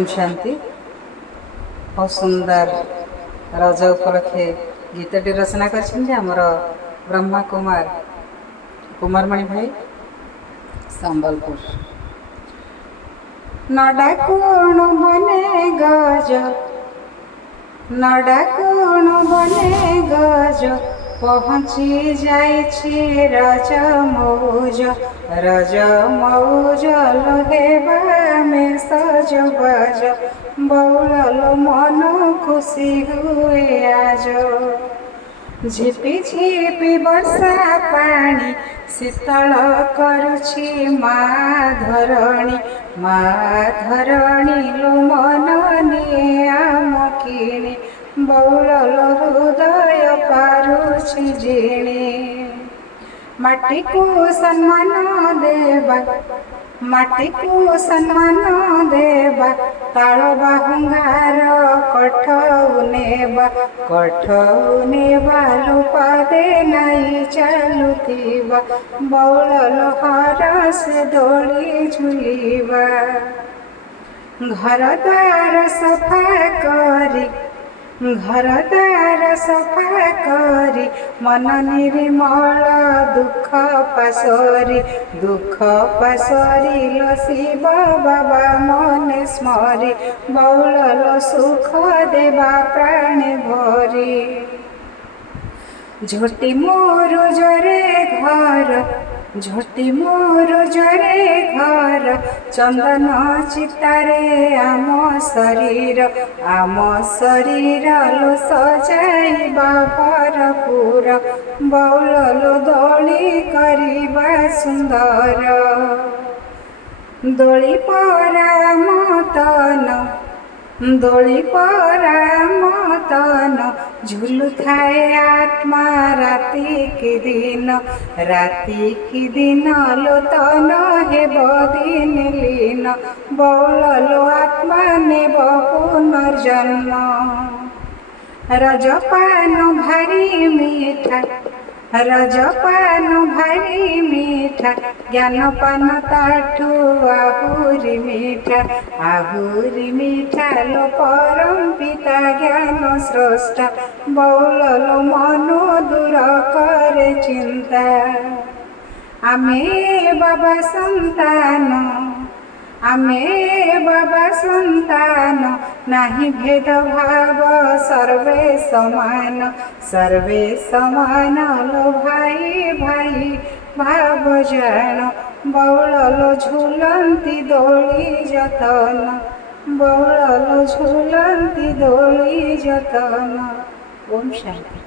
ओम शांति। बहुत सुंदर रज उपलक्षे गीतटी रचना कर ब्रह्मा कुमार कुमारमणि भाई संबलपुर। नडा कोण बने गज नडा कोण बने गज पहुँची जाइछि रज मौज लोहेबा में सज बज बौलल मन खुशी हुए आज। झिपि झिपि वर्षा पानी शीतल करुछि मा धरणी लो मन निये आम किणी बौलल हृदय पारुछि जिणी। माटी को सम्मान देबा ताल बाहुंगार कठौ नेबा लुपा दे नहीं चालुतीबा बौलल हर से दोली झुलीबा। घर द्वार सफा करी मन निर्मल दुख पासरी लो शिव बाबा मन स्मरी बौलल सुख देवा प्राण भरी। झोटी मोर जरे घर चंदन चितारे आम शरीर लो सजाइबा भरपूर बौलल दोली करिबा सुंदर। दोली परा मतन झुलुथाए आत्मा राति की दिन लो तन हेब दिन लीन बौलल आत्मा नेब पुनर्जन्म। रजपान भारी मीठा ज्ञानपान ताठू आहुरी मीठा लो परम पिता ज्ञान स्रष्टा बौलल मनो दूर करे चिंता। आमे बाबा संतान नाही भेद भाव सर्वे समान लो भाई भाव जान बौलल झुलंती दोली जतन। ओम शांति।